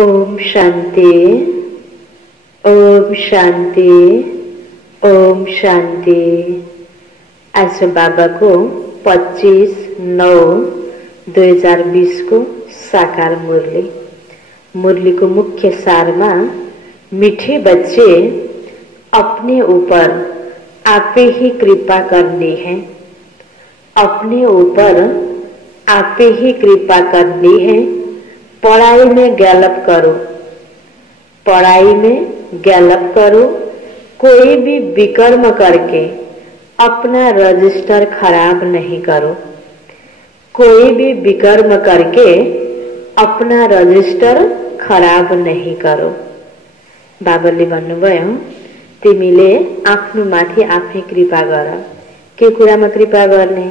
ओम शांति, ओम शांति, ओम शांति। आज बाबा को 25/9/2020 को साकार मुरली। मुरली को मुख्य सार में मीठे बच्चे अपने ऊपर आपे ही कृपा करनी है, अपने ऊपर आपे ही कृपा करनी है। पढ़ाई में गैलप करो, पढ़ाई में गैलप करो। कोई भी विकर्म करके अपना रजिस्टर खराब नहीं करो, कोई भी विकर्म करके अपना रजिस्टर खराब नहीं करो। बाबाले भन्नुभयो तिमीले आफ्नो माथि आफै कृपा गर। के कुरामा कृपा गर्ने?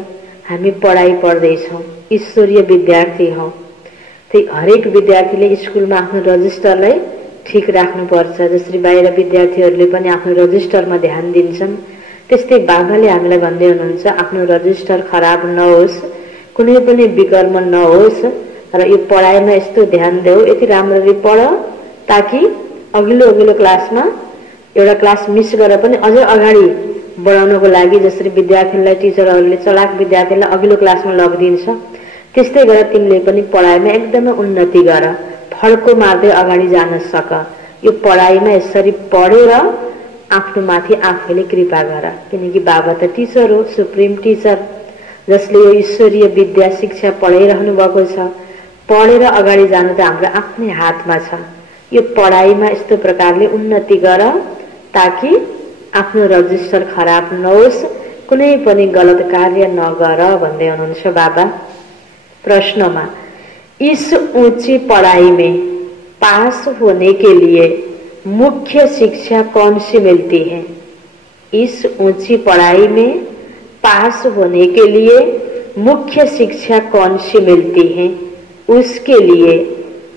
हामी पढाइ पढ्दैछौँ, ईश्वरीय विद्यार्थी हौ। त्यही हरेक विद्यार्थीले स्कुलमा आफ्नो रजिस्टरलाई ठीक राख्नुपर्छ। जसरी बाहिर विद्यार्थीहरूले पनि आफ्नो रजिस्टरमा ध्यान दिन्छन्, त्यस्तै बाबाले हामीलाई भन्दै हुनुहुन्छ आफ्नो रजिस्टर खराब नहोस्, कुनै पनि विकर्म नहोस् र यो पढाइमा यस्तो ध्यान देऊ, यति राम्ररी पढ ताकि अघिल्लो क्लासमा एउटा क्लास मिस गरेर पनि अझ अगाडि बढाउनको लागि जसरी विद्यार्थीलाई टिचरहरूले चलाक विद्यार्थीलाई अघिल्लो क्लासमा लगिदिन्छ, त्यस्तै गरेर तिमीले पनि पढाइमा एकदमै उन्नति गर, फड्को मार्दै अगाडि जान सक। यो पढाइमा यसरी पढेर आफ्नो माथि आफैले कृपा गर। किनकि बाबा त टिचर हो, सुप्रिम टिचर, जसले यो ईश्वरीय विद्या शिक्षा पढाइरहनु भएको छ। पढेर अगाडि जानु त हाम्रो आफ्नै हातमा छ। यो पढाइमा यस्तो प्रकारले उन्नति गर ताकि आफ्नो रजिस्टर खराब नहोस्, कुनै पनि गलत कार्य नगर भन्दै हुनुहुन्छ बाबा। प्रश्नमा इस ऊंची पढ़ाई में पास होने के लिए मुख्य शिक्षा कौन सी मिलती है? इस ऊंची पढ़ाई में पास होने के लिए मुख्य शिक्षा कौन सी मिलती है? उसके लिए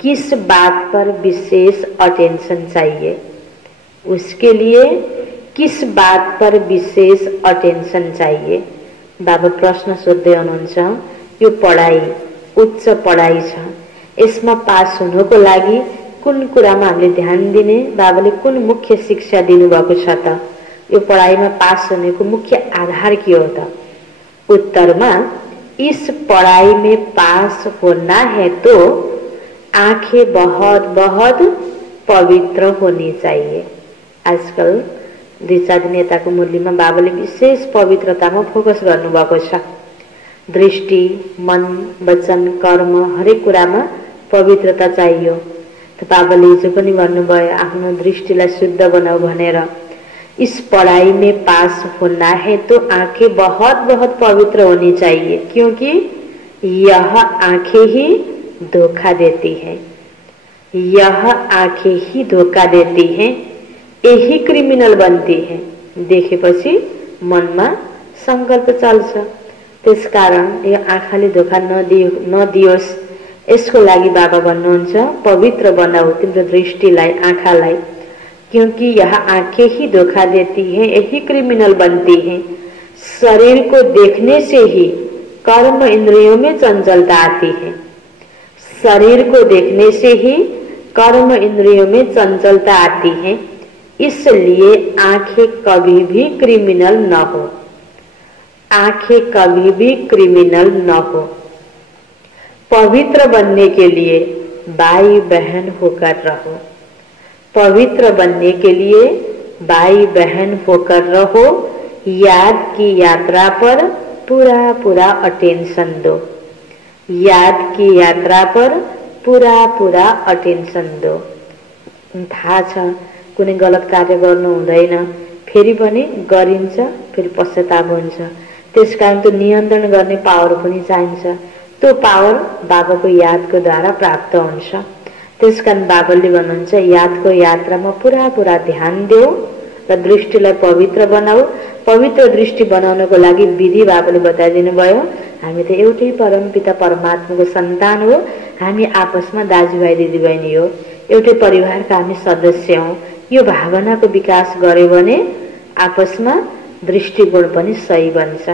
किस बात पर विशेष अटेंशन चाहिए? उसके लिए किस बात पर विशेष अटेंशन चाहिए? बाबा प्रश्न सोध्दै हुनुहुन्छ। यो पढाइ उच्च पढाइ छ, यसमा पास हुनको लागि कुन कुरामा हामीले ध्यान दिने? बाबाले कुन मुख्य शिक्षा दिनुभएको छ त? यो पढाइमा पास हुनेको मुख्य आधार के हो त? उत्तरमा इस पढ़ाई में पास होना है तो आंखें बहुत बहुत पवित्र होनी चाहिए। आजकल 2-4 दिन यताको मुरलीमा बाबाले विशेष पवित्रतामा फोकस गर्नुभएको छ। दृष्टि, मन, वचन, कर्म हरेक कुरामा पवित्रता चाहियो। त बाबाले हिजो पनि भन्नुभयो आफ्नो दृष्टिलाई शुद्ध बनाऊ भनेर। इस पढ़ाई में पास होना है तो आंखें बहुत बहुत पवित्र होनी चाहिए, क्योंकि यह आंखें ही धोखा देती है, यह आंखें ही धोखा देती हैं, यही क्रिमिनल बनती है। देखेपछि मनमा संकल्प चल्छ। त्यसकारण यो आँखाले धोखा नदियोस्, यसको लागि बाबा भन्नुहुन्छ पवित्र बनाऊ तिम्रो दृष्टिलाई, आँखालाई, क्योंकि यह आंखें ही धोखा देती है, यही क्रिमिनल बनती है। शरीर को देखने से ही कर्म इंद्रियों में चंचलता आती है, शरीर को देखने से ही कर्म इंद्रियों में चंचलता आती है। इसलिए आंखें कभी भी क्रिमिनल न हो, आंखें कभी भी क्रिमिनल न हो। पवित्र बनने के लिए भाई बहन होकर रहो, पवित्र बनने के लिए भाई बहन होकर रहो। याद की यात्रा पर पूरा पूरा अटेंशन दो, याद की यात्रा पर पूरा पूरा अटेंशन दो। थाहा छ कुनै गलत कार्य गर्नु हुँदैन, फेरि पनि गरिन्छ, फेरि पश्चाताप हुन्छ। त्यसकारण त्यो नियन्त्रण गर्ने पावर पनि चाहिन्छ। त्यो पावर बाबाको यादको द्वारा प्राप्त हुन्छ। त्यसकारण बाबाले भन्नुहुन्छ यादको यात्रामा पूरा पूरा ध्यान देऊ र दृष्टिलाई पवित्र बनाऊ। पवित्र दृष्टि बनाउनको लागि विधि बाबाले बताइदिनु भयो। हामी त एउटै परमपिता परमात्माको सन्तान हो, हामी आपसमा दाजुभाइ दिदीबहिनी हो, एउटै परिवारका हामी सदस्य हौं। यो भावनाको विकास गर्यो भने आपसमा दृष्टिकोण पनि सही बन्छ,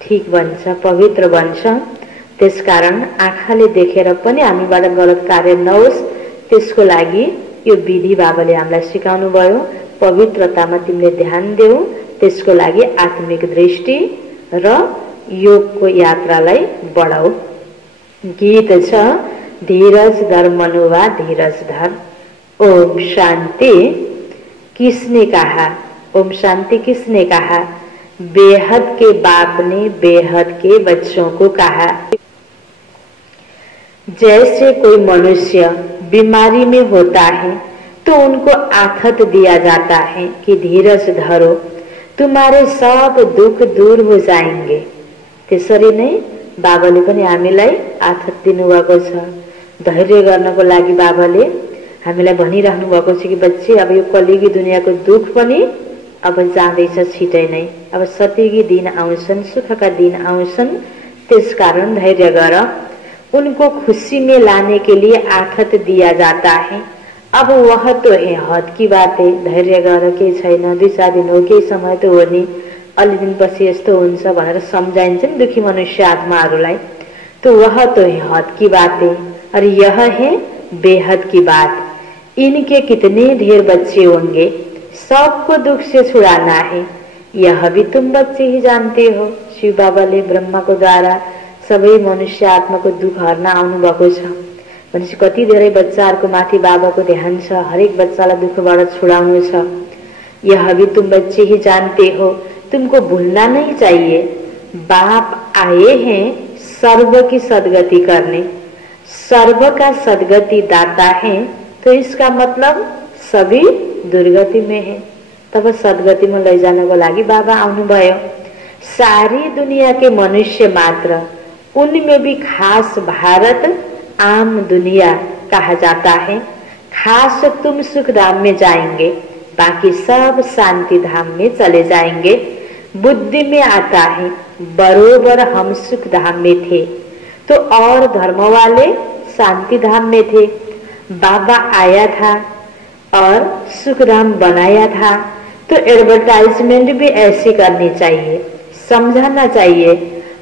ठीक बन्छ, पवित्र बन्छ। त्यसकारण आँखाले देखेर पनि हामीबाट गलत कार्य नहोस्, त्यसको लागि यो विधि बाबाले हामीलाई सिकाउनु भयो। पवित्रतामा तिमीले ध्यान देऊ, त्यसको लागि आत्मिक दृष्टि र योगको यात्रालाई बढाऊ। गीत छ, धीरज धर मनुवा धीरज धर। ओम शांति। किसने कहा? ओम शांति किसने कहा? बेहद के बाप ने बेहद के बच्चों को कहा। जैसे कोई मनुष्य बीमारी में होता है तो उनको आथत दिया जाता है कि धीरज धरो, तुम्हारे सब दुख दूर हो जाएंगे। त्यसरी नै बाबाले पनि हामीलाई आथत दिनुभएको छ। धैर्य गर्नको लागि बाबाले हामीलाई भनिरहनु भएको छ कि बच्चे, अब यो कलिगी दुनियाँको दुख पनि अब जाँदैछ छिटै नै। अब सतीकी दिन आउँछन्, सुखका दिन आउँछन्, त्यसकारण धैर्य गर। उनको खुशी में लाने के लिए आथत दिया जाता है। अब वह तो है हद की बात है, धैर्य गर, केही छैन, 2-4 दिन हो, केही समय त हो नि, अलि दिनपछि यस्तो हुन्छ भनेर सम्झाइन्छ नि दुखी मनुष्य आत्माहरूलाई। तो वह तो है हद की बात है और यह है बेहद की बात। इनके कितने ढेर बच्चे होंगे, सबको दुख से छुड़ाना है, यह भी तुम बच्चे ही जानते हो। शिव बाबाले ब्रह्माको द्वारा सबै मनुष्य आत्माको दुख हर्न आउनु भएको छ भनेपछि कति धेरै बच्चाहरूको माथि बाबाको ध्यान छ, हरेक बच्चालाई दुखबाट छुड़ाउनु छ। यह भी तुम बच्चे ही जानते हो, तुमको भूलना नहीं चाहिए। बाप आए हैं सर्व की सदगति करने, सर्व का सदगति दाता है, तो इसका मतलब सभी दुर्गति में है। तब सदगति में लैजानको लागि बाबा आउनुभयो। सारी दुनिया के मनुष्य मात्र, उनमें भी खास भारत आम दुनिया कहा जाता है। खास तुम सुख धाम में जाएंगे, बाकी सब शांति धाम में चले जाएंगे। बुद्धि में आता है बरोबर हम सुख धाम में थे तो और धर्म वाले शांति धाम में थे। बाबा आया था और सुख धाम बनाया था, तो एडवर्टाइजमेंट भी ऐसी करनी चाहिए, समझाना चाहिए।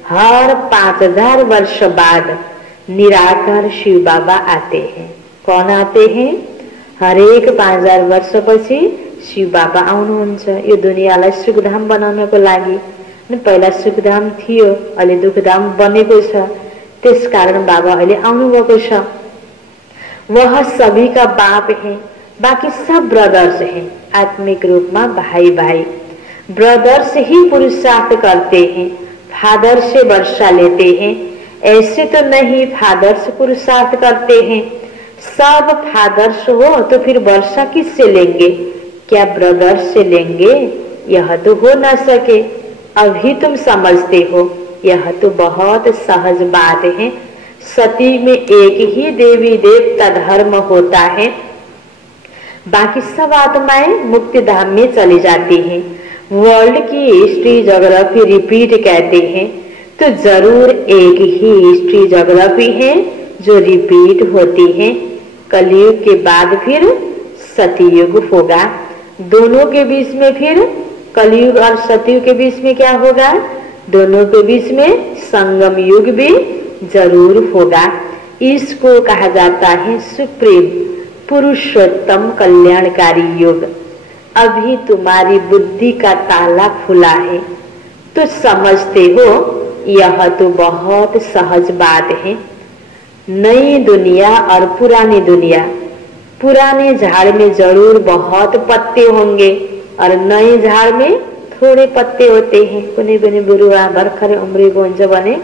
हर 5000 वर्ष बाद निराकार शिव बाबा आते हैं। कौन आते हैं? हरेक 5000 वर्षपछि शिव बाबा आउनुहुन्छ यो दुनियाँलाई सुखधाम बनाउनको लागि। पहिला सुखधाम थियो, अहिले दुखधाम बनेको छ, त्यसकारण बाबा अहिले आउनुभएको छ। वह सभी का बाप है, बाकी सब ब्रदर्स हैं, आत्मिक रूप में भाई भाई। ब्रदर्स ही पुरुषार्थ करते हैं, फादर से वर्षा लेते हैं। ऐसे तो नहीं फादर्स पुरुषार्थ करते हैं। सब फादर्स हो तो फिर वर्षा किससे लेंगे? क्या ब्रदर्स से लेंगे? यह तो हो न सके। अभी तुम समझते हो, यह तो बहुत सहज बात है। सती में एक ही देवी देवता धर्म होता है, बाकी सब आत्माएं मुक्ति धाम में चली जाती हैं। वर्ल्ड की हिस्ट्री ज्योग्राफी रिपीट कहते हैं, तो जरूर एक ही हिस्ट्री ज्योग्राफी है जो रिपीट होती है। कलयुग के बाद फिर सतयुग होगा, दोनों के बीच में फिर कलयुग और सतयुग के बीच में क्या होगा? दोनों के बीच में संगम युग भी जरूर होगा। इसको कहा जाता है सुप्रीम पुरुषोत्तम कल्याणकारी युग। अभी तुम्हारी बुद्धि का ताला खुला है तो समझते हो, यह तो बहुत सहज बात है। नई दुनिया और पुरानी दुनिया, पुराने झाड़ में जरूर बहुत पत्ते होंगे और नए झाड़ में थोड़े पत्ते होते हैं। कुनै पनि बिरुवा भर्खरै उम्रेको हुन्छ भने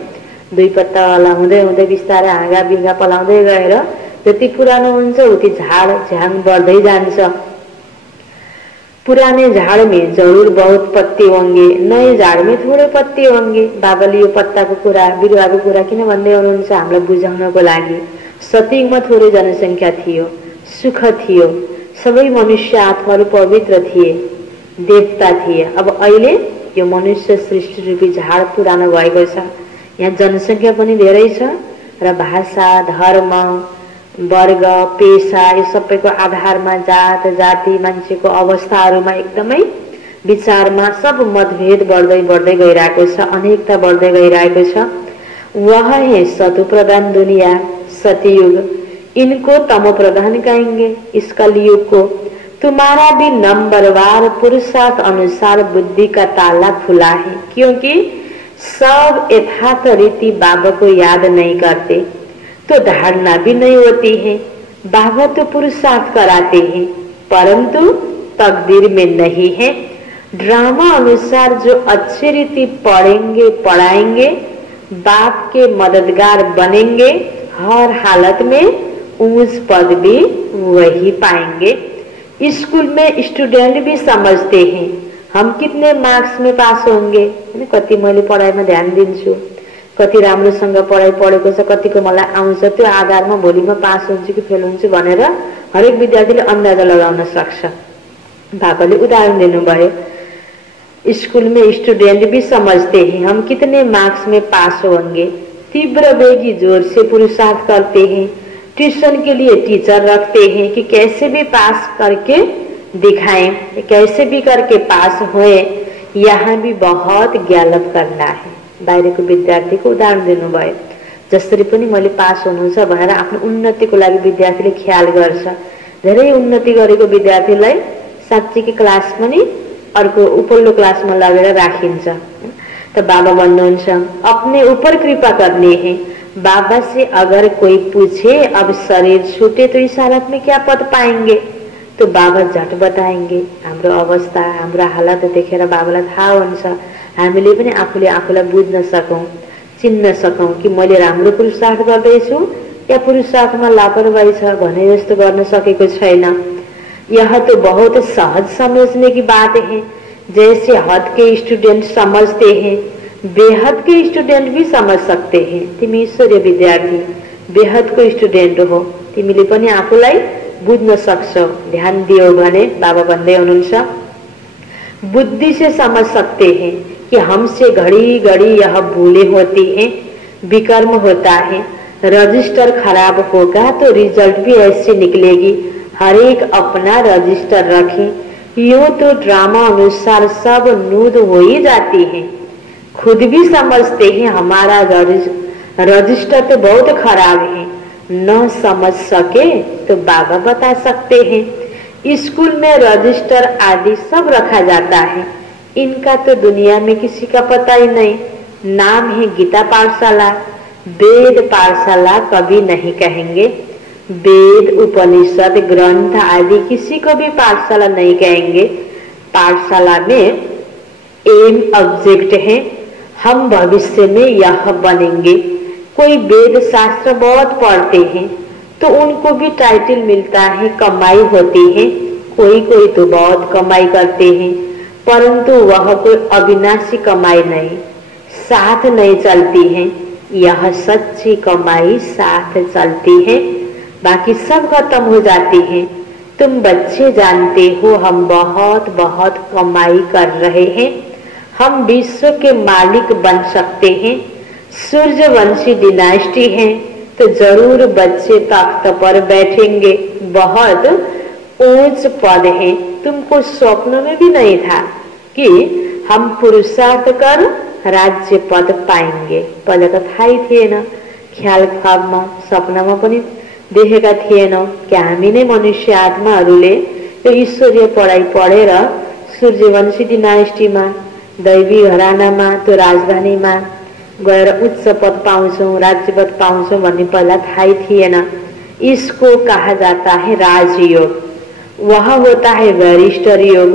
2 पत्ता वाला हुँदै हुँदै बिस्तारै हाँगा बिगा पलाउँदै गएर जति पुरानो हुन्छ उति झाड़ झ्याङ बढ्दै जान्छ। पुराने झाड़ में जरूर बहुत पत्ते होंगे, नए झाड़ में थोड़े पत्ते होंगे। बाबाले यो पत्ताको कुरा, बिरुवाको कुरा किन भन्दै हुनुहुन्छ? हामीलाई बुझाउनको लागि। सतयुगमा थोरै जनसङ्ख्या थियो, सुख थियो, सबै मनुष्य आत्माहरू पवित्र थिए, देवता थिए। अब अहिले यो मनुष्य सृष्टि रूपी झाड़ पुरानो भएको छ। यहाँ जनसङ्ख्या पनि धेरै छ र भाषा, धर्म, वर्ग, पेशा यो सबैको आधारमा जात जाति मान्छेको अवस्थाहरूमा एकदमै विचारमा सब मतभेद बढ्दै बढ्दै गइरहेको छ, अनेकता बढ्दै गइरहेको छ। वह है सतु प्रधान दुनिया, सतयुग। इनको तमो प्रधान कहेंगे इस कलयुग को। तुम्हारा भी नंबरवार पुरुषार्थ अनुसार बुद्धि का ताला खुला है, क्योंकि सब यथार्थ रीति बाबा को याद नहीं करते तो धारणा भी नहीं होती है। बाबा तो पुरुषार्थ कराते हैं परंतु तकदीर में नहीं है। ड्रामा अनुसार जो अच्छी रीति पढ़ेंगे पढ़ाएंगे, बाप के मददगार बनेंगे, हर हालत में ऊंच पद भी वही पाएंगे। स्कूल में स्टूडेंट भी समझते हैं हम कितने मार्क्स में पास होंगे, कति मैले पढाइमा ध्यान दिन्छु, कति राम्रोसँग पढाइ पढेको छ, कतिको मलाई आउँछ, त्यो आधारमा भोलि म पास हुन्छु कि फेल हुन्छु भनेर हरेक विद्यार्थीले अन्दाजा लगाउन सक्छ। बाबाले उदाहरण दिनुभयो। स्कूल में स्टूडेंट भी समझते हैं हम कितने मार्क्स में पास होंगे, तीव्र वेगी जोर से पुरुषार्थ करते हैं, ट्यूशन के लिए टीचर रखते हैं कि कैसे भी पास करके दिखाएं, कैसे भी करके पास होए। यहाँ भी बहुत ज्ञालप करना है। बाहिरको विद्यार्थीको उदाहरण दिनुभयो। जसरी पनि मैले पास हुनु छ भनेर आफ्नो उन्नतिको लागि विद्यार्थीले ख्याल गर्छ। धेरै उन्नति गरेको विद्यार्थीलाई साँच्चीकै क्लास पनि अर्को उपल्लो क्लासमा लगेर राखिन्छ। तो बाबा भन्नुहुन्छ अपने ऊपर कृपा करनी है। बाबा से अगर कोई पूछे अब शरीर छूटे तो इस हालत में क्या पद पाएंगे, तो बाबा झट बताएंगे। हाम्रो अवस्था हाम्रो हालत देखेर बाबालाई थाहा हुन्छ, हामीले पनि आफूले आफूलाई बुझ्न सकौं, चिन्न सकौं कि मैले राम्रो पुरुषार्थ गर्दैछु या पुरुषार्थमा लापरवाही छ भने जस्तो गर्न सकेको छैन। यह तो बहुत सहज समझने की बात है। जैसे हद के स्टूडेंट समझते हैं, बेहद के स्टूडेंट भी समझ सकते हैं। तिमी ईश्वरीय विद्यार्थी बेहद को स्टूडेंट हो, तिमीले पनि आफूलाई बुझ्न सक्छौ, ध्यान दियो भने। बाबा भन्दै हुनुहुन्छ बुद्धि से समझ सकते हैं कि हमसे घड़ी घड़ी यह भूलें होती हैं, विकर्म होता है, रजिस्टर खराब होगा तो रिजल्ट भी ऐसे निकलेगी। हर एक अपना रजिस्टर रखें। यूं तो ड्रामा अनुसार सब नूद हो ही जाती है। खुद भी समझते हैं हमारा रजिस्टर तो बहुत खराब है, न समझ सके तो बाबा बता सकते हैं। स्कूल में रजिस्टर आदि सब रखा जाता है, इनका तो दुनिया में किसी का पता ही नहीं। नाम है गीता पाठशाला, वेद पाठशाला कभी नहीं कहेंगे। वेद उपनिषद ग्रंथ आदि किसी को भी पाठशाला नहीं कहेंगे। पाठशाला में एम ऑब्जेक्ट है, हम भविष्य में यह बनेंगे। कोई वेद शास्त्र बहुत पढ़ते हैं तो उनको भी टाइटल मिलता है, कमाई होती है। कोई कोई तो बहुत कमाई करते हैं परंतु वह कोई अविनाशी कमाई नहीं, साथ नहीं चलती है। यह सच्ची कमाई साथ चलती है, बाकी सब खत्म हो जाती है। तुम बच्चे जानते हो हम बहुत बहुत कमाई कर रहे हैं, हम विश्व के मालिक बन सकते हैं। सूर्यवंशी डिनास्टी है तो जरूर बच्चे तख्त पर बैठेंगे, बहुत ऊंच पद है। तुमको स्वप्न में भी नहीं था कि हम पुरुषार्थ कर राज्य पद पाएंगे। पहिले त थाहै थिएन, ख्याल ख्वाबमा सपनामा पनि देखेका थिएनौं कि हामी नै मनुष्य आत्माहरूले यो ईश्वरीय पढाइ पढेर सूर्यवंशी डिनास्टीमा, दैवी घरानामा, त्यो राजधानीमा गएर उच्च पद पाउँछौं, राज्य पद पाउँछौं भन्ने पहिला थाहै थिएन। इसको कहा जाता है राजयोग। वह होता है बैरिस्टर योग,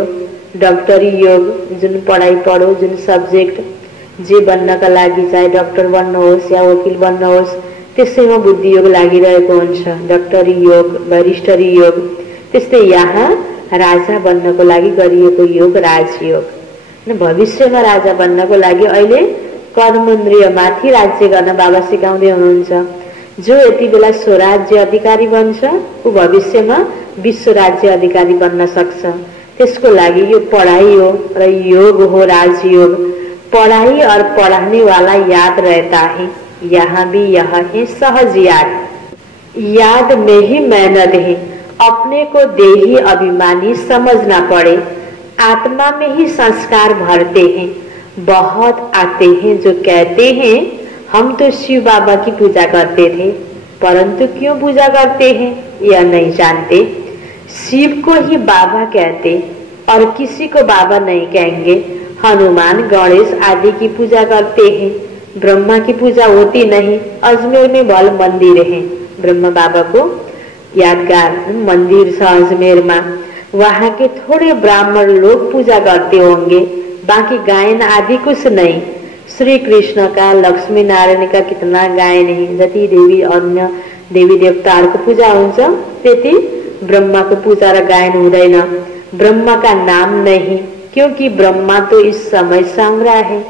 डॉक्टरी योग। जुन पढाइ पढो, जुन सब्जेक्ट जे बन्नका लागि, चाहे डॉक्टर बन्नुहोस् या वकिल बन्नुहोस्, त्यसैमा बुद्धि योग लागिरहेको हुन्छ। डॉक्टरी योग, बैरिस्टरी योग। त्यस्तै यहाँ राजा बन्नको लागि गरिएको योग राजयोग। भविष्यमा राजा बन्नको लागि अहिले कर्मेन्द्रियमाथि राज्य गर्न बाबा सिकाउँदै हुनुहुन्छ। जो यति बेला स्वराज्य अधिकारी बन्छ ऊ भविष्यमा विश्व राज्य अधिकारी बन्न सक्छ। त्यसको लागि यो पढाइ हो र योग हो राजयोग। पढ़ाई और पढ़ाने वाला याद रहता है। यहाँ भी यह है सहज याद। याद में ही मेहनत है। अपने को देही अभिमानी समझना पड़े। आत्मा में ही संस्कार भरते हैं। बहुत आते हैं जो कहते हैं हम तो शिव बाबा की पूजा करते थे, परंतु क्यों पूजा करते हैं यह नहीं जानते। शिव को ही बाबा कहते और किसी को बाबा नहीं कहेंगे। हनुमान गणेश आदि की पूजा करते हैं, ब्रह्मा की पूजा होती नहीं। अजमेर में बल मंदिर है, ब्रह्मा बाबा को यादगार मंदिर से अजमेर में, वहाँ के थोड़े ब्राह्मण लोग पूजा करते होंगे, बाकी गायन आदि कुछ नहीं। श्री कृष्ण का, लक्ष्मी नारायण का कितना गायन है, जति देवी अन्य देवी देवताहरूको पूजा हुन्छ त्यति ब्रह्मा को पूजा र गायन हुँदैन। ब्रह्मा का नाम नहीं, क्योंकि ब्रह्मा तो इस समय संग्रह है।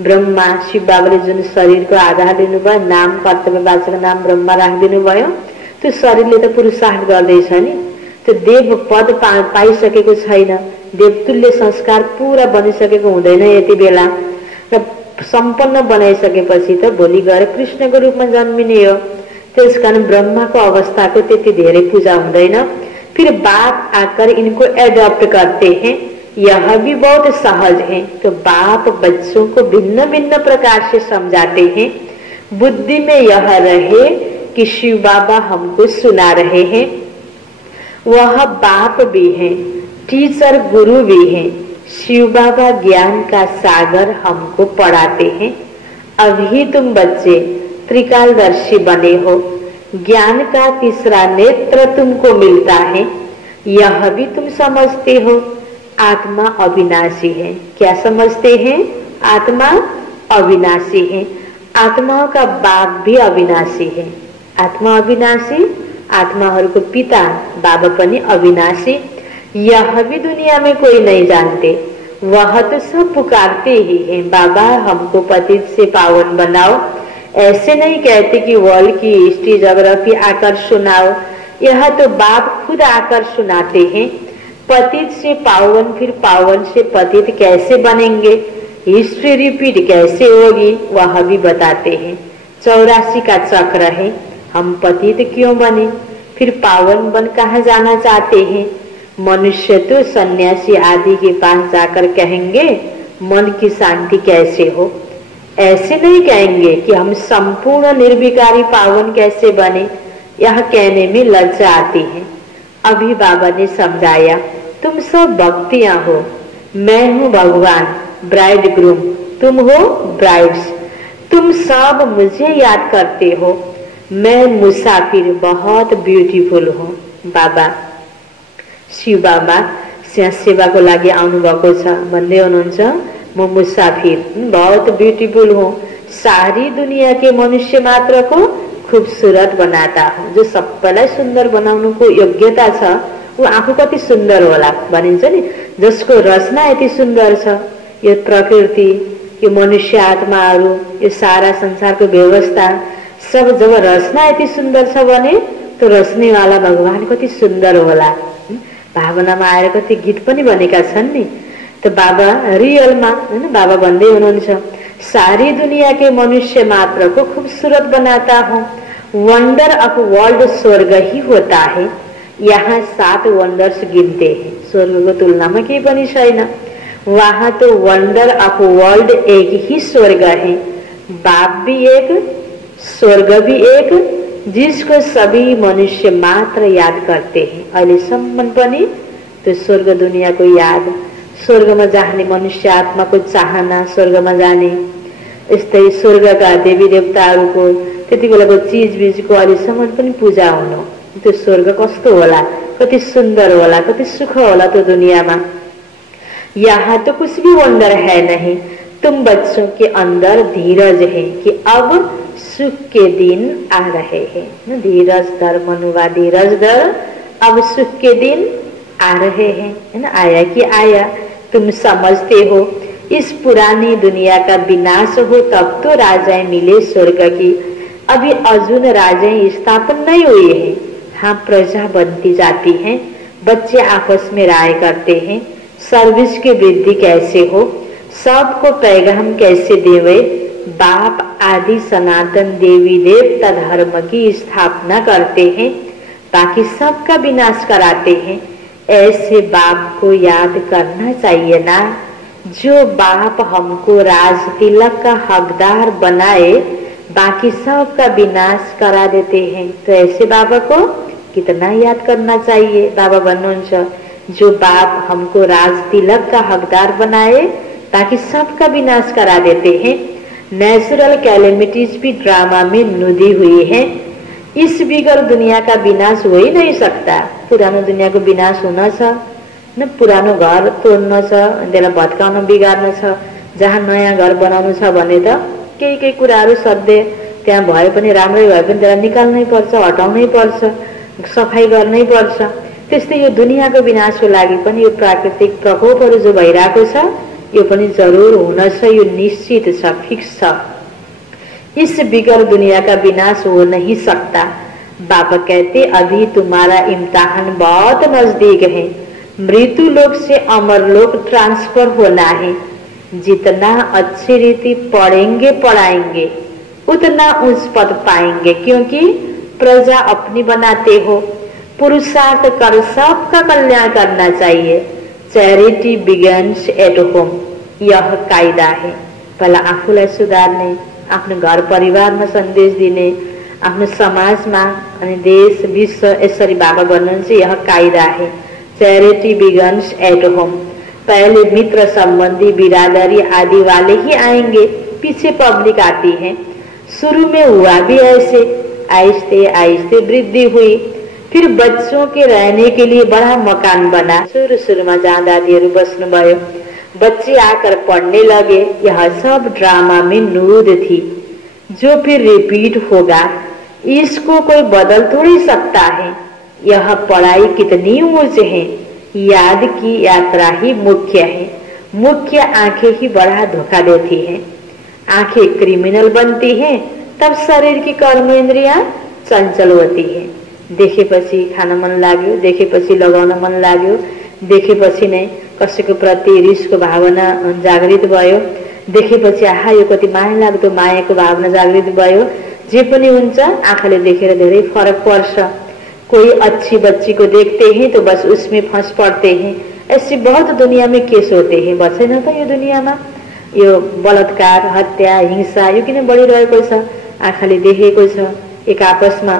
ब्रह्मा शिव बाबाले जुन शरीर को आधार दिनुभयो, नाम कर्तव्यवाचक नाम ब्रह्मा राखिदिनु भयो, त्यो शरीरले त पुरुषार्थ गर्दैछ नि, त्यो देव पद पाइसकेको छैन, देवतुल्य संस्कार पूरा बनिसकेको हुँदैन यति बेला। र सम्पन्न बनाइसकेपछि त भोलि गएर कृष्णको रूपमा जन्मिने हो। त्यसकारण ब्रह्माको अवस्थाको त्यति धेरै पूजा हुँदैन। फिर बाप आकर इनको एडॉप्ट करते हैं, यह भी बहुत सहज है। तो बाप बच्चों को भिन्न भिन्न प्रकार से समझाते हैं। बुद्धि में यह रहे कि शिव बाबा हमको सुना रहे हैं, वह बाप भी हैं, टीचर गुरु भी हैं। शिव बाबा ज्ञान का सागर हमको पढ़ाते हैं। अभी तुम बच्चे त्रिकालदर्शी बने हो, ज्ञान का तीसरा नेत्र तुमको मिलता है, यह भी तुम समझते हो। आत्मा अविनाशी है। क्या समझते हैं? आत्मा अविनाशी है। आत्माओं का बाप भी अविनाशी है। आत्मा अविनाशी, आत्माहरूको पिता बाबा पनि अविनाशी। यह भी दुनिया में कोई नहीं जानते। वह तो सब पुकारते ही हैं, बाबा हमको पतित से पावन बनाओ। ऐसे नहीं कहते कि वर्ल्ड की हिस्ट्री ज्योग्राफी आकर सुनाओ, यह तो बाप खुद आकर सुनाते हैं। पतित से पावन, फिर पावन से पतित कैसे बनेंगे, हिस्ट्री रिपीट कैसे होगी, वह भी बताते हैं। 84 का चक्र है, हम पतित क्यों बने, फिर पावन बन कहाँ जाना चाहते हैं। मनुष्य तो सन्यासी आदि के पास जाकर कहेंगे मन की शांति कैसे हो, ऐसे नहीं कहेंगे कि हम संपूर्ण निर्विकारी पावन कैसे बने। यह कहने में लज्जा आती है। अभी बाबा ने समझाया, तुम सब भक्तियां हो, मैं हूँ भगवान ब्राइड ग्रूम, तुम हो ब्राइड्स। तुम सब मुझे याद करते हो, मैं मुसाफिर बहुत ब्यूटीफुल हूँ। बाबा शिव बाबा सेवाको लागि आउनुभएको छ भन्दै हुनुहुन्छ, म मुसाफिर बहुत ब्यूटीफुल हूँ, सारी दुनिया के मनुष्य मात्र को खूबसूरत बनाता हूँ। जो सबैलाई सुन्दर बनाउनुको योग्यता छ ऊ आफू कति सुन्दर होला भनिन्छ नि। जसको रचना यति सुन्दर छ, यो प्रकृति, यो मनुष्य आत्माहरू, यो सारा संसारको व्यवस्था सब जब रचना यति सुन्दर छ भने तो रच्नेवाला भगवान कति सुन्दर होला। भावनामा आएर कति गीत पनि बनेका छन् नि। तो बाबा रियलमा हैन बाबा भन्दै हुनुहुन्छ, सारी दुनिया के मनुष्य मात्र को खूबसूरत बनाता हूँ। वंडर ऑफ वर्ल्ड स्वर्ग ही होता है। यहाँ 7 वंडर्स गिनते हैं, स्वर्ग को तुलना में केही पनि छैन। वहाँ तो वंडर ऑफ वर्ल्ड एक ही स्वर्ग है। बाप भी एक, स्वर्ग भी एक, जिसको सभी मनुष्य मात्र याद करते हैं। अहिलेसम्म पनि त्यो स्वर्ग दुनिया को याद, स्वर्ग में जाने मनुष्य आत्मा को चाहना, स्वर्ग में जाने, यस्तै स्वर्ग का देवी देवताहरू को त्यति बेलाको चीज को अहिलेसम्म पनि पूजा हुनु। त्यो स्वर्ग कस्तो होला, कति सुंदर होला, कति सुख होला तो दुनिया में। यहाँ तो कुछ भी वंडर है नहीं। तुम बच्चों के अंदर धीरज है कि अब सुख के दिन आ रहे हैं। धीरज धर मनुवा धीरज धर, अब सुख के दिन आ रहे हैं, है ना। आया कि आया, तुम समझते हो इस पुरानी दुनिया का विनाश हो तब तो राजाएं मिले स्वर्ग की। अभी अर्जुन राजाएं स्थापन नहीं हुई है। हाँ, प्रजा बनती जाती हैं, बच्चे आपस में राय करते हैं, सर्विस की वृद्धि कैसे हो, सबको पैगाम कैसे देवे। बाप आदि सनातन देवी देवता धर्म की स्थापना करते हैं, बाकी सबका विनाश कराते हैं। ऐसे बाप को याद करना चाहिए ना, जो बाप हमको राज तिलक का हकदार बनाए, बाकी सबका विनाश करा देते हैं। तो ऐसे बाबा को कितना याद करना चाहिए। बाबा भन्नुहुन्छ जो बाप हमको राज तिलक का हकदार बनाए ताकि सबका विनाश करा देते हैं। नेचुरल कैलेमिटीज भी ड्रामा में नुदी हुई है। इस बिगर दुनिया का विनाश हो ही नहीं सकता। पुरानो दुनिया को विनाश होना छ न, पुरानो घर तोड्न छ, त्यसलाई भत्काउन बिगार्न छ। जहाँ नयाँ घर बनाउनु छ भने त केही केही कुराहरू सधैँ त्यहाँ भए पनि राम्रै भए पनि त्यसलाई निकाल्नै पर्छ, हटाउनै पर्छ, सफाई गर्नै पर्छ। त्यस्तै यो दुनियाँको विनाशको लागि पनि यो प्राकृतिक प्रकोपहरू जो भइरहेको छ यो पनि जरुर हुन छ, यो निश्चित छ, फिक्स छ। इस बिगर दुनिया का विनाश हो नहीं सकता। बाबा कहते अभी तुम्हारा इम्तिहान बहुत नजदीक है। मृत्यु लोक से अमर लोक ट्रांसफर होना है। जितना अच्छी रीति पढ़ेंगे पढ़ाएंगे उतना उच्च पद पाएंगे, क्योंकि प्रजा अपनी बनाते हो। पुरुषार्थ कर सबका कल्याण करना चाहिए। चैरिटी बिगन्स एट होम, यह कायदा है। पहिला आफूलाई सुधार्ने, आफ्नो घर परिवारमा सन्देश दिने, आफ्नो समाजमा अनि देश विश्व, यसरी बाबा भन्नुहुन्छ यह कायदा है। Charity begins at home. पहले मित्र संबंधी बिरादरी आदि वाले ही आएंगे, पीछे पब्लिक आती है। शुरू में हुआ भी ऐसे, आहिस्ते आहिस्ते वृद्धि हुई। फिर बच्चों के रहने के लिए बड़ा मकान बना। शुरू में जहाँ दादीहरू बस्नुभयो, बच्चे आकर पढ़ने लगे। यह सब ड्रामा में नूद थी जो फिर रिपीट होगा। इसको कोई बदल थोड़ी सकता है। यह पढ़ाई कितनी ऊंच है, याद की यात्रा ही मुख्य है। मुख्य आंखें ही बड़ा धोखा देती हैं। आंखें क्रिमिनल बनती हैं, तब शरीर की कर्म इंद्रिया चंचल होती है। देखेपछि खान मन लाग्यो, देखेपछि लगाउन मन लाग्यो, देखेपछि नै कसैको प्रति रिसको भावना जागृत भयो, देखेपछि आहा यो कति माया लाग्दो मायाको भावना जागृत भयो। जे पनि हुन्छ आँखाले देखेर धेरै फरक पर्छ। कोई अच्छी बच्ची को देखते हैं तो बस उसमें फंस पड़ते हैं। ऐसे बहुत दुनिया में केस होते हैं। बसेन त यो दुनियाँमा यो बलात्कार, हत्या, हिंसा यो किन बढिरहेको छ? आँखाले देखेको छ। एक आपसमा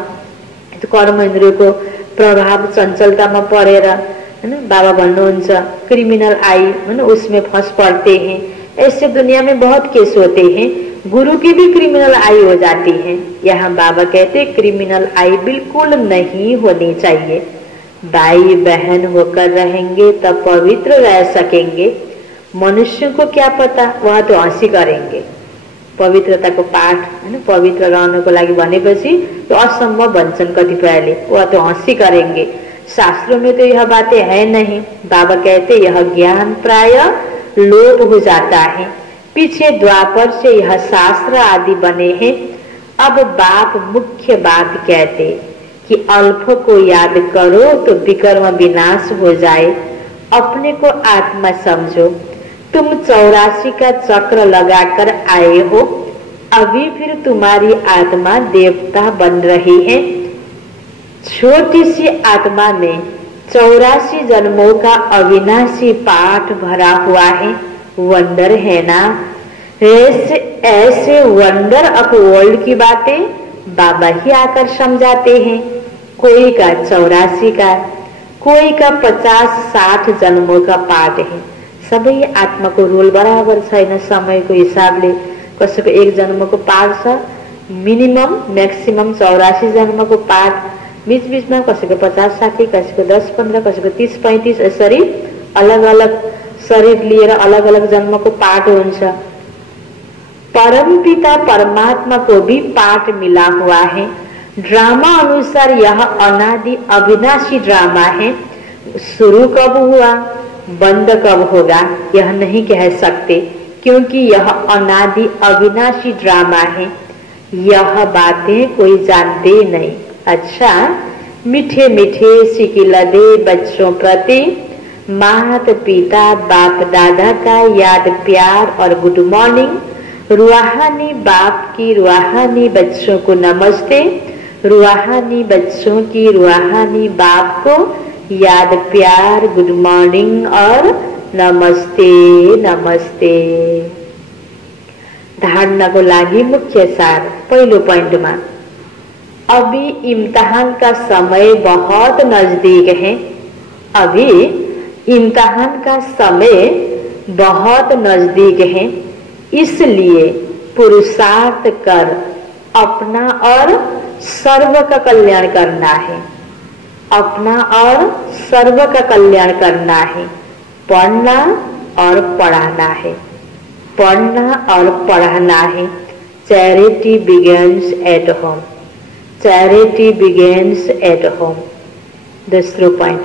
कर्म इन्द्रियको प्रभाव चञ्चलतामा परेर हैन, बाबा भन्नुहुन्छ क्रिमिनल आई हैन, उसमें फंस पड़ते हैं। ऐसे दुनिया में बहुत केस होते हैं। गुरु की भी क्रिमिनल आई हो जाती है। यहाँ बाबा कहते क्रिमिनल आई बिल्कुल नहीं होनी चाहिए। भाई बहन होकर रहेंगे तब पवित्र रह सकेंगे। मनुष्य को क्या पता, वह तो हंसी करेंगे। पवित्रताको पाठ हैन, पवित्र रहनको लागि भनेपछि तो असम्भव भन्छन् कतिपयले, वह तो हंसी करेंगे। शास्त्रों में तो यह बातें है नहीं। बाबा कहते यह ज्ञान प्राय लोप हो जाता है। पीछे द्वापर से यह शास्त्र आदि बने हैं। अब बाप मुख्य बात कहते कि अल्प को याद करो तो विकर्म विनाश हो जाए। अपने को आत्मा समझो। तुम 84 का चक्र लगाकर आए हो। अभी फिर तुम्हारी आत्मा देवता बन रही है। छोटी सी आत्मा में 84 जन्मों का अविनाशी पाठ भरा हुआ है। वंडर है ना? ऐसे वंडर ऑफ वर्ल्ड की बातें बाबा ही आकर समझाते हैं। कोई का 84 का, कोई का 50-60 जन्मों का पाठ है। सबै आत्माको रोल बराबर छैन। समयको हिसाबले कसैको एक जन्मको पाठ छ, मिनिमम मैक्सिमम 84 जन्मको पाठ। बीच बीचमा कसैको 50-60, कसैको 10-15, कसैको 30-35, यसरी अलग अलग शरीर लिएर अलग अलग जन्मको पाठ हुन्छ। परम पिता परमात्मा को भी पाठ मिला हुआ है। ड्रामा अनुसार यह अनादि अविनाशी ड्रामा है। शुरू कब हुआ, बंद कब होगा, यह नहीं कह सकते, क्योंकि यह अनादि अविनाशी ड्रामा है। यह बातें कोई जानते नहीं। अच्छा, मीठे मीठे सिकिलदे बच्चों प्रति माता पिता बाप दादा का याद, प्यार और गुड मॉर्निंग। रूहानी बाप की रूहानी बच्चों को नमस्ते। रूहानी बच्चों की रूहानी बाप को याद, प्यार, गुड मॉर्निंग और नमस्ते नमस्ते। धारणा को लागि मुख्य सार पहिलो पॉइंट में, अभी इम्तिहान का समय बहुत नजदीक है। अभी इम्तिहान का समय बहुत नजदीक है, इसलिए पुरुषार्थ कर अपना और सर्व का कल्याण करना है। अपना और सर्व का कल्याण करना है। पढ़ना और पढ़ाना है। पढ़ना और पढ़ाना है। Charity begins at home. Charity begins at home. दूसरा पॉइंट,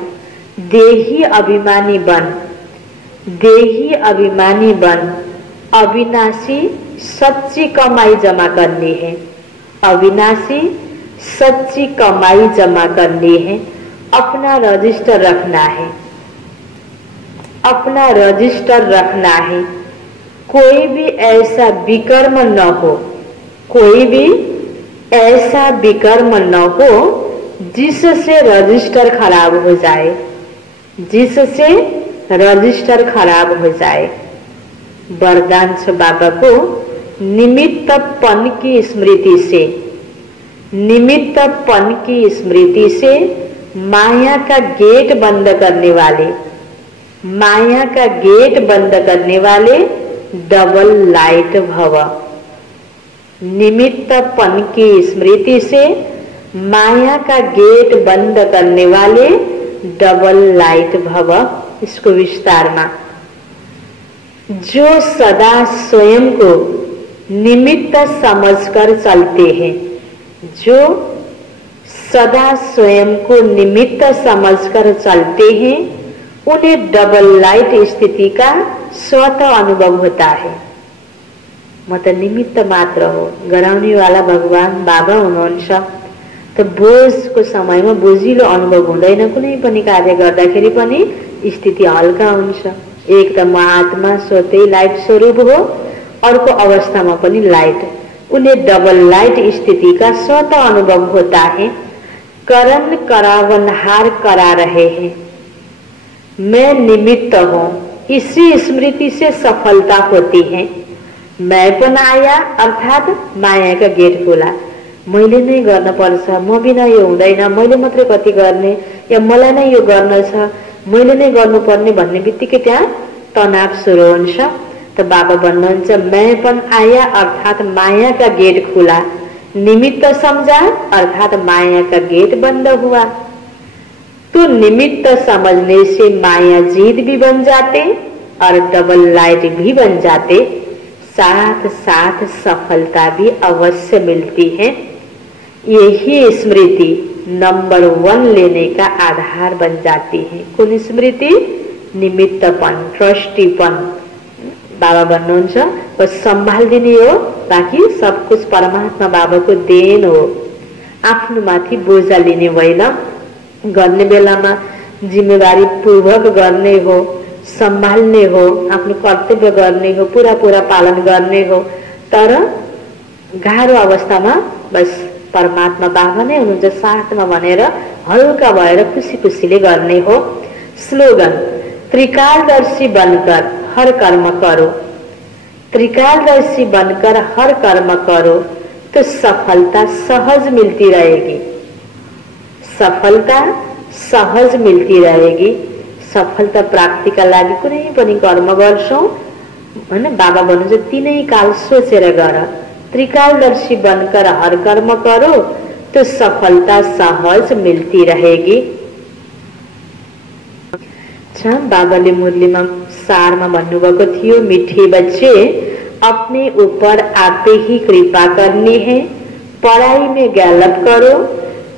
देही अभिमानी बन। देही अभिमानी बन। अविनाशी सच्ची कमाई जमा करनी है। अविनाशी सच्ची कमाई जमा करनी है। अपना रजिस्टर रखना है। अपना रजिस्टर रखना है। कोई भी ऐसा विकर्म न हो, कोई भी ऐसा विकर्म न हो जिससे रजिस्टर खराब हो जाए, जिससे रजिस्टर खराब हो जाए। वरदान से बाबा को निमित्तपन की स्मृति से, निमित्तपन की स्मृति से माया का गेट बंद करने वाले, माया का गेट बंद करने वाले डबल लाइट भव। निमित्तपन की स्मृति से माया का गेट बंद करने वाले डबल लाइट भव। इसको विस्तार में, जो सदा स्वयं को निमित्त समझकर चलते हैं, जो सदा स्वयं को निमित्त समझकर चलते हैं, उन्हें डबल लाइट स्थिति का स्वतः अनुभव होता है। म त निमित्त मात्र हो, गराउने वाला भगवान बाबा हुनुहुन्छ। त बोझको समयमा बोझिलो अनुभव हुँदैन। कुनै पनि कार्य गर्दाखेरि पनि स्थिति हल्का हुन्छ। एक त म आत्मा स्वतै लाइट स्वरूप हो, अर्को अवस्थामा पनि लाइट। उन्हें डबल लाइट स्थिति का स्वतः अनुभव होता है। करण करावनहार करा रहे हैं। मैं निमित्त हूँ, इसी स्मृति से सफलता होती है। मैंपन आया अर्थात माया का गेट खोला। मैले नै गर्न पर्छ, म बिना यो हुँदैन, मैले मात्रै कति गर्ने, या मलाई नै यो गर्न छ, मैले नै गर्नुपर्ने भन्ने बित्तिकै त्यहाँ तनाव सुरु हुन्छ। त बाबा भन्नुहुन्छ मैंपन आया अर्थात माया का गेट खुला। निमित्त समझा अर्थात माया का गेट बंद हुआ। तो निमित्त समझने से माया जीत भी बन जाते और डबल लाइट भी बन जाते। साथ साथ सफलता भी अवश्य मिलती है। यही स्मृति नंबर 1 लेने का आधार बन जाती है। कौन स्मृति? निमित्तपन, ट्रस्टीपन। बाबा भन्नुहुन्छ बस सम्हालिदिने हो, बाँकी सब कुछ परमात्मा बाबाको देन हो। आफ्नो माथि बोझा लिने होइन, गर्ने बेलामा जिम्मेवारी पूर्वक गर्ने हो, सम्हाल्ने हो, आफ्नो कर्तव्य गर्ने हो, पूरा पूरा पालन गर्ने हो। तर गाह्रो अवस्थामा बस परमात्मा बाबा नै हुनुहुन्छ साथमा भनेर हल्का भएर खुसी खुसीले गर्ने हो। स्लोगन, त्रिकालदर्शी बनकर हर कर्म करो। त्रिकालदर्शी बनकर हर कर्म करो तो सफलता सहज मिलती रहेगी। सफलता सहज मिलती रहेगी। सफलता प्राप्तिका लागि कुनै पनि कर्म गर्छौं हैन, बाबा भन्नुहुन्छ तीनै काल सोचेर गर। त्रिकालदर्शी बनकर हर कर्म करो तो सफलता सहज मिलती रहेगी। बाबाले मुरलीमा सारमा भन्नुभएको थियो, मिठे बच्चे अपने ऊपर आपे ही कृपा करनी है। पढ़ाई में गैलप करो,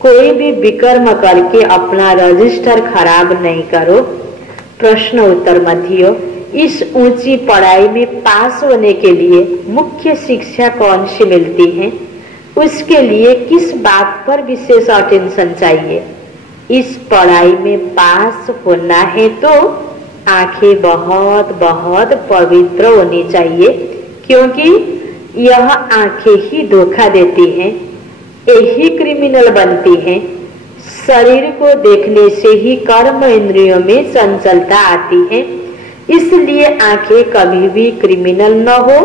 कोई भी विकर्म करके अपना रजिस्टर खराब नहीं करो। प्रश्न उत्तर में थियो, इस ऊंची पढ़ाई में पास होने के लिए मुख्य शिक्षा कौन सी मिलती है? उसके लिए किस बात पर विशेष अटेंशन चाहिए? इस पढ़ाई में पास होना है तो आंखें बहुत बहुत पवित्र होनी चाहिए, क्योंकि यह आंखें ही धोखा देती हैं, यही क्रिमिनल बनती हैं। शरीर को देखने से ही कर्म इंद्रियों में चंचलता आती है, इसलिए आंखें कभी भी क्रिमिनल न हो,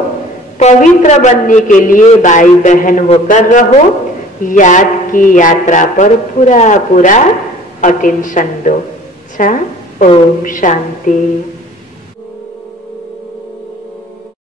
पवित्र बनने के लिए भाई बहन होकर रहो। याद की यात्रा पर पूरा पूरा अटेंशन दो। अच्छा, ओम शांति।